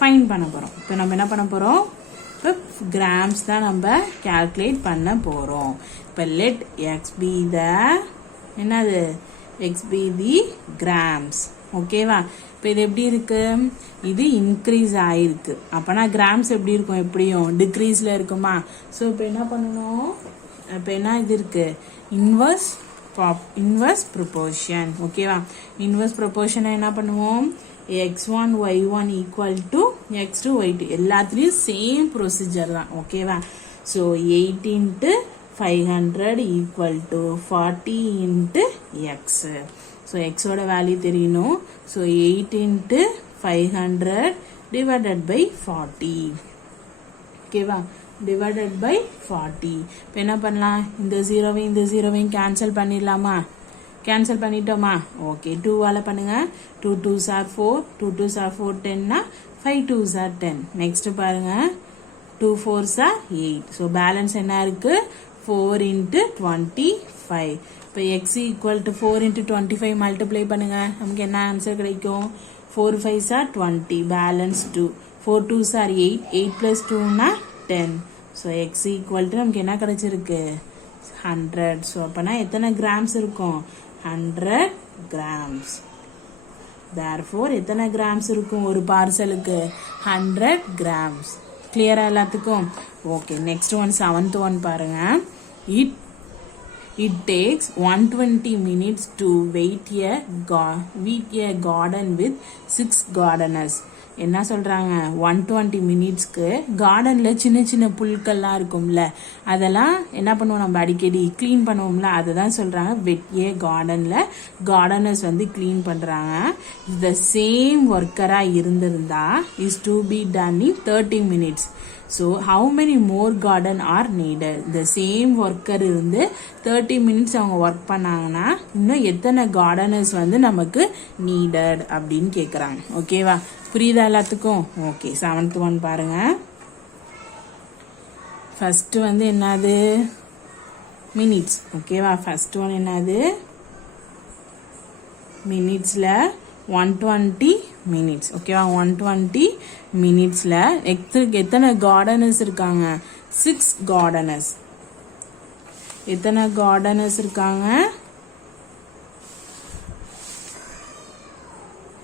ஃபைண்ட் பண்ண போறோம். இப்போ நம்ம என்ன பண்ண போறோம்? இப்போ கிராம்ஸ் தான் நம்ம கால்குலேட் பண்ண போறோம். இப்போ லெட் எக்ஸ் பி த என்னது? X be the grams. ஓகேவா? இப்போ இது எப்படி இருக்கு? இது இன்க்ரீஸ் ஆயிருக்கு. அப்பனா கிராம்ஸ் எப்படி இருக்கும்? எப்படியும் டிக்ரீஸ்ல இருக்குமா? ஸோ இப்போ என்ன பண்ணணும்? இப்போ என்ன இது இருக்கு? Inverse proportion. ஓகேவா? இன்வர்ஸ் ப்ரொபோர்ஷனை என்ன பண்ணுவோம்? x1 y1 equal to x2 y2. எல்லாத்துலேயும் சேம் ப்ரொசீஜர் தான். ஓகேவா? So 8 into 500 equal to 40 into x. So எக்ஸோட வேல்யூ தெரியணும். So 8 into 500 divided by 40. ஓகேவா? Divided by 40. இப்போ என்ன பண்ணலாம்? இந்த ஜீரோவையும் கேன்சல் பண்ணிடலாமா? கேன்சல் பண்ணிட்டோமா? ஓகே, 2ஆல பண்ணுங்க. 2 2s are 4, 2 2s are 4, 10னா 5 2s are 10. நெக்ஸ்ட் பாருங்க, 2 4s are 8. ஸோ பேலன்ஸ் என்ன இருக்கு? 4 into 25. இப்போ x equal to 4 into 25 multiply பண்ணுங்க. நமக்கு என்ன ஆன்சர் கிடைக்கும்? 4 5s are 20, balance 2. 4 2s are 8, 8 plus 2னா 10. So x equal to நமக்கு என்ன கிடைச்சிருக்கு? 100. ஸோ அப்போனா எத்தனை கிராம்ஸ் இருக்கும்? 100 கிராம்ஸ். therefore எத்தனை கிராம்ஸ் இருக்கும் ஒரு பார்சலுக்கு? 100 கிராம்ஸ். கிளியரா எல்லாத்துக்கும்? Okay, next one 7th one பாருங்க. It takes 120 minutes to weed a garden with 6 gardeners. என்ன சொல்றாங்க? 120 மினிட்ஸ்க்கு கார்டன்ல சின்ன சின்ன புல்கள்லாம் இருக்கும்ல, அதெல்லாம் என்ன பண்ணுவோம்? நம்ம அடிக்கடி கிளீன் பண்ணுவோம்ல, அதுதான் சொல்றாங்க வெட் ஏ கார்டன்ல கார்டனர்ஸ் வந்து கிளீன் பண்றாங்க. த சேம் ஒர்க்கரா இருந்திருந்தா is to be done in 30 minutes. So how many more garden R needed? இந்த சேம் ஒர்க்கர் இருந்து 30 minutes அவங்க ஒர்க் பண்ணாங்கன்னா இன்னும் எத்தனை கார்டனர்ஸ் வந்து நமக்கு நீடட் அப்படின்னு கேட்குறாங்க. ஓகேவா? புரியுதா எல்லாத்துக்கும்? ஓகே, 7th one பாருங்க. ஃபர்ஸ்ட் வந்து என்னது? மினிட்ஸ். ஓகேவா? ஃபர்ஸ்ட் ஒன் என்னது? மினிட்ஸ்ல 120 minutes. ஓகேவா? 120 minutesல எத்தனை கார்டனர்ஸ் இருக்காங்க? 6 கார்டனர்ஸ். எத்தனை கார்டனர்ஸ் இருக்காங்க?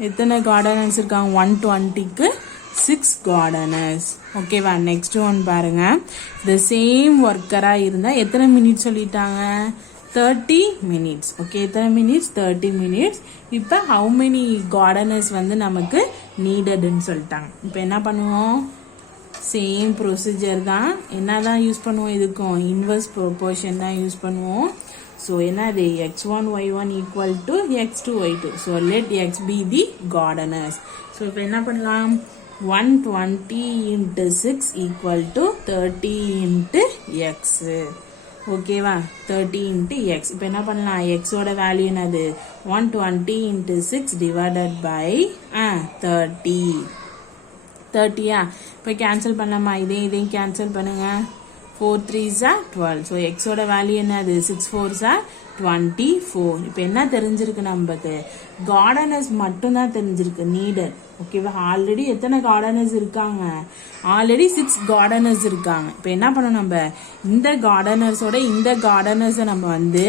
எத்தனை கார்டனர்ஸ் இருக்காங்க? 120க்கு 6 கார்டனர்ஸ். ஓகேவா? நெக்ஸ்ட் ஒன் பாருங்க. த சேம் ஒர்க்கரா இருந்தா எத்தனை மினிட்ஸ் சொல்லிட்டாங்க? 30 மினிட்ஸ். ஓகே, எத்தனை மினிட்ஸ்? 30 மினிட்ஸ். இப்போ ஹவு மெனி கார்டனர்ஸ் வந்து நமக்கு நீடட்னு சொல்லிட்டாங்க. இப்போ என்ன பண்ணுவோம்? சேம் ப்ரொசீஜர் தான். என்ன தான் யூஸ் பண்ணுவோம்? இதுக்கும் இன்வர்ஸ் ப்ரொபோர்ஷன் தான் யூஸ் பண்ணுவோம். ஸோ என்னது? x1 y1 equal to x2 y2. So let x be the gardeners. So இப்போ என்ன பண்ணலாம்? 120 into 6 equal to 30 into x. ஓகேவா? 30 into x. இப்போ என்ன பண்ணலாம்? x ஓட வேல்யூ என்னது? 120 into 6 divided by 30. 30யா? இப்போ கேன்சல் பண்ணலாமா? இதையும் கேன்சல் பண்ணுங்க. 4 3s are 12. ஸோ எக்ஸோட வேல்யூ என்னது? 6 4s are 24. இப்போ என்ன தெரிஞ்சிருக்கு நமக்கு? கார்டனர்ஸ் மட்டும் தான் தெரிஞ்சிருக்கு, நீடட். ஓகேவா? ஆல்ரெடி எத்தனை கார்டனர்ஸ் இருக்காங்க? ஆல்ரெடி 6 கார்டனர்ஸ் இருக்காங்க. இப்போ என்ன பண்ணணும்? நம்ம இந்த கார்டனர்ஸோட இந்த கார்டனர்ஸை நம்ம வந்து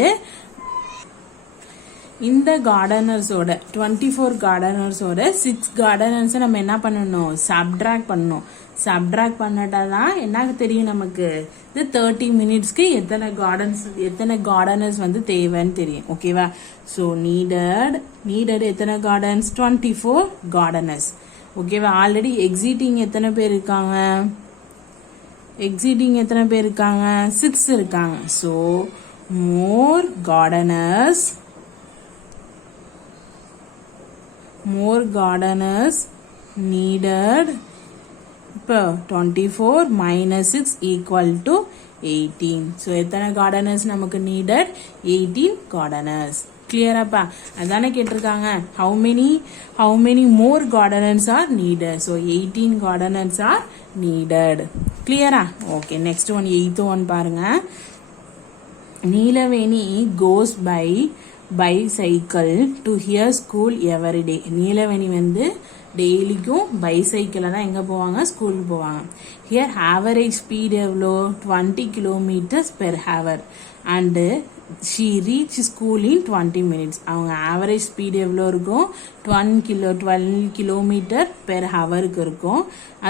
இந்த கார்டனர்ஸோட 24 கார்டனர்ஸோட 6 கார்டனர்ஸை நம்ம என்ன பண்ணணும்? சப்ட்ராக்ட் பண்ணணும். சப்ட்ராக்ட் பண்ணட்டா தான் என்ன தெரியும் நமக்கு? இது 30 மினிட்ஸ்க்கு எத்தனை கார்டனர்ஸ் வந்து தேவைன்னு தெரியும். ஓகேவா? ஸோ நீடட் எத்தனை கார்டன்ஸ்? 24 கார்டனர்ஸ். ஓகேவா? ஆல்ரெடி எக்ஸிட்டிங் எத்தனை பேர் இருக்காங்க? 6 இருக்காங்க. So more gardeners needed. இப்போ 24 minus 6 equal to 18. ஸோ எத்தனை கார்டனர்ஸ் நமக்கு நீடட்? 18 கார்டனர்ஸ். கிளியராப்பா? அதானே கேட்டிருக்காங்க. how many more gardeners are needed? So 18 gardeners are needed. கிளியரா? Okay, next one 8th one பாருங்க. Neelaveni goes by bicycle to hear school every day. Neelaveni வந்து டெய்லிக்கும் பைசைக்கிளில் தான் எங்கே போவாங்க? ஸ்கூலுக்கு போவாங்க. ஹியர் ஆவரேஜ் ஸ்பீட் எவ்வளோ? 20 kilometres per hour and she reach school in 20 minutes. அவங்க ஆவரேஜ் ஸ்பீடு எவ்வளோ இருக்கும்? 12 கிலோமீட்டர் பெர் ஹவருக்கு இருக்கும்.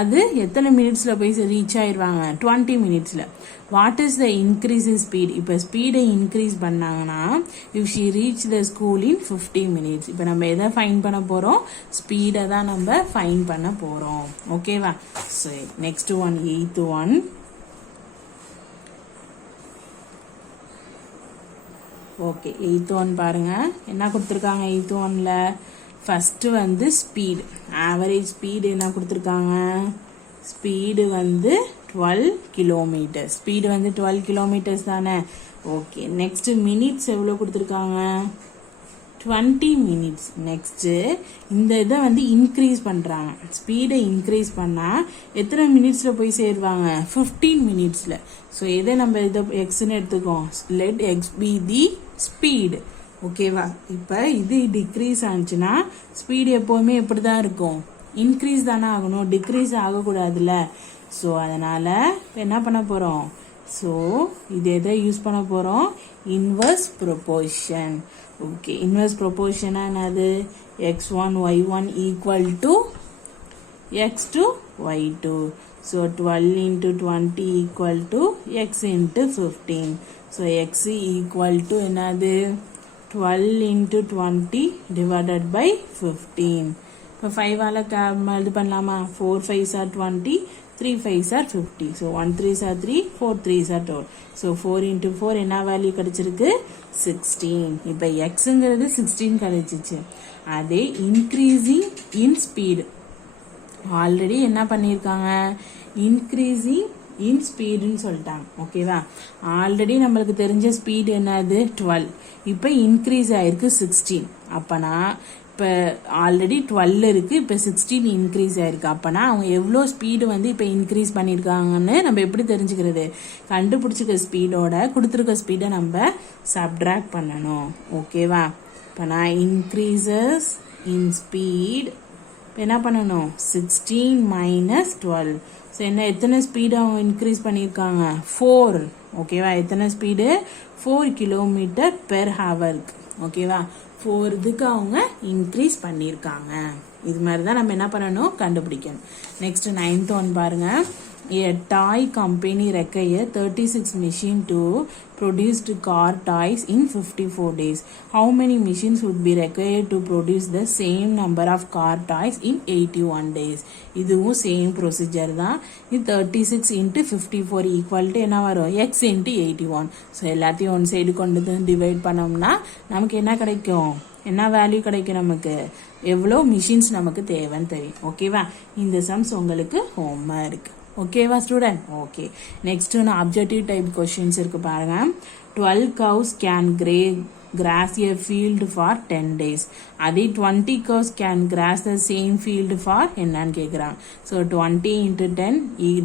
அது எத்தனை மினிட்ஸில் போய் ரீச் ஆயிடுவாங்க? 20 மினிட்ஸில். What is the increase in speed? இப்போ ஸ்பீடை இன்க்ரீஸ் பண்ணாங்கன்னா if she reach the school in 50 minutes. இப்போ நம்ம எதை ஃபைன் பண்ண போகிறோம்? ஸ்பீடை தான் நம்ம ஃபைன் பண்ண போகிறோம். ஓகேவா? சரி, next one 8th one. Okay, 8th one பாருங்க. என்ன கொடுத்துருக்காங்க 8th ஒன்ல? ஃபர்ஸ்ட் வந்து ஸ்பீடு, ஆவரேஜ் ஸ்பீடு என்ன கொடுத்துருக்காங்க? ஸ்பீடு வந்து 12 கிலோமீட்டர். ஸ்பீடு வந்து 12 கிலோமீட்டர்ஸ் தானே? ஓகே, நெக்ஸ்ட் மினிட்ஸ் எவ்வளோ கொடுத்துருக்காங்க? 20 மினிட்ஸ். நெக்ஸ்ட்டு இந்த இதை வந்து இன்க்ரீஸ் பண்ணுறாங்க. ஸ்பீடை இன்க்ரீஸ் பண்ணால் எத்தனை மினிட்ஸில் போய் சேருவாங்க? 15 மினிட்ஸில். ஸோ எதை நம்ம இதை எக்ஸ்ன்னு எடுத்துக்கோம். Let X be the speed. ஓகேவா? இப்போ இது டிக்ரீஸ் ஆனிச்சுன்னா ஸ்பீடு எப்போவுமே எப்படி தான் இருக்கும்? இன்க்ரீஸ் தானே ஆகணும், டிக்ரீஸ் ஆகக்கூடாதுல்ல. ஸோ அதனால் இப்போ என்ன பண்ண போகிறோம்? ஸோ இது எதை யூஸ் பண்ண போகிறோம்? Inverse proportion. ஓகே, இன்வர்ஸ் ப்ரொபோர்ஷனா என்னது? x1 y1 equal to x2 y2. So 12 into 20 equal to x into 15. So x equal to என்னது? 12 into 20 divided by 15. இப்போ 5ஆல் இது பண்ணலாமா? 4 5s are 20, 3 5s are 50. So 1 3s are 3, 4 3s are 12. So 4 into 4 என்ன value கிடைச்சிருக்கு? 16. இப்போ எக்ஸுங்கிறது 16 கிடைச்சிச்சு. அதே increasing இன் speed already என்ன பண்ணியிருக்காங்க? இன்க்ரீசிங் இன் ஸ்பீடுன்னு சொல்லிட்டாங்க. ஓகேவா? ஆல்ரெடி நம்மளுக்கு தெரிஞ்ச ஸ்பீடு என்னது? 12. இப்போ இன்க்ரீஸ் ஆயிருக்கு 16. அப்போனா இப்போ ஆல்ரெடி 12 இருக்கு, இப்போ 16 இன்க்ரீஸ் ஆயிருக்கு. அப்போனா அவங்க எவ்வளோ ஸ்பீடு வந்து இப்போ இன்க்ரீஸ் பண்ணியிருக்காங்கன்னு நம்ம எப்படி தெரிஞ்சுக்கிறது? கண்டுபிடிச்சிக்க ஸ்பீடோட கொடுத்துருக்க ஸ்பீடை நம்ம சப்ட்ராக்ட் பண்ணணும். ஓகேவா? இப்போ நான் இன்க்ரீசஸ் இன் ஸ்பீட் என்ன பண்ணணும்? 16 minus 12. ஸோ என்ன எத்தனை ஸ்பீடு அவங்க இன்க்ரீஸ் பண்ணியிருக்காங்க? 4. ஓகேவா? எத்தனை ஸ்பீடு? 4 கிலோமீட்டர் பெர் ஹவருக்கு. ஓகேவா 4 இதுக்கு அவங்க இன்க்ரீஸ் பண்ணியிருக்காங்க. இது மாதிரி தான் நம்ம என்ன பண்ணணும் கண்டுபிடிக்கணும். நெக்ஸ்ட் 9th ஒன் பாருங்க. A toy company require 36 machines to produce car toys in 54 days. How many machines would be required to produce the same number of car toys in 81 days? இதுவும் சேம் ப்ரொசீஜர் தான். இது 36 into 54 equal to என்ன வரும் x into 81. So எல்லாத்தையும் one side கொண்டு வந்து divide பண்ணோம்னா நமக்கு என்ன கிடைக்கும், என்ன வேல்யூ கிடைக்கும், நமக்கு எவ்வளோ மிஷின்ஸ் நமக்கு தேவைன்னு தெரியும். ஓகேவா, இந்த சம்ஸ் உங்களுக்கு ஹோம்ஒர்க். ஓகேவா ஸ்டூடெண்ட்? ஓகே. நெக்ஸ்ட் ஒன்று அப்ஜெக்டிவ் டைப் கொஸ்டின்ஸ் இருக்கு பாருங்க. 12 cows can grass a field for 10 days. அதே 20 cows can grass the same field for என்னன்னு கேட்குறாங்க. ஸோ 20 into 10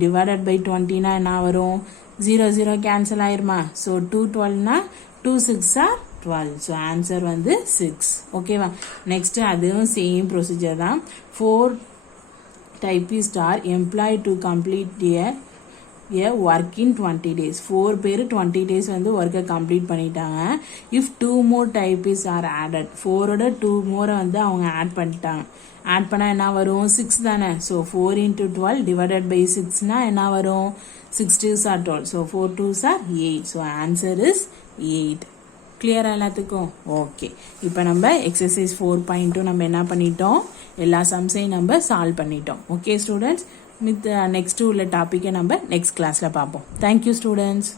divided by 20னா என்ன வரும், 0 0 கேன்சல் ஆயிருமா. ஸோ 2 12னா 2 6 are 12. ஸோ ஆன்சர் வந்து 6. ஓகேவா. நெக்ஸ்ட் அதுவும் சேம் ப்ரொசீஜர் தான். 4 typists are employed to complete a work in 20 days. 4 பேர் 20 days வந்து ஒர்க்கை கம்ப்ளீட் பண்ணிட்டாங்க. If 2 more typists are added, 4ஓட 2 more வந்து அவங்க ஆட் பண்ணிட்டாங்க. ஆட் பண்ணால் என்ன வரும், 6 தானே. ஸோ 4 into 12 divided by 6னா என்ன வரும், 6 2s are 12. So 4 2s are 8. So answer is 8. கிளியரா எல்லாத்துக்கும்? ஓகே. இப்போ நம்ம எக்ஸசைஸ் 4.2 நம்ம என்ன பண்ணிட்டோம், எல்லா சம்ஸையும் நம்ம சால்வ் பண்ணிட்டோம். ஓகே ஸ்டூடெண்ட்ஸ், நெக்ஸ்ட் உள்ள டாப்பிக்கை நம்ம நெக்ஸ்ட் கிளாஸில் பார்ப்போம். Thank you students.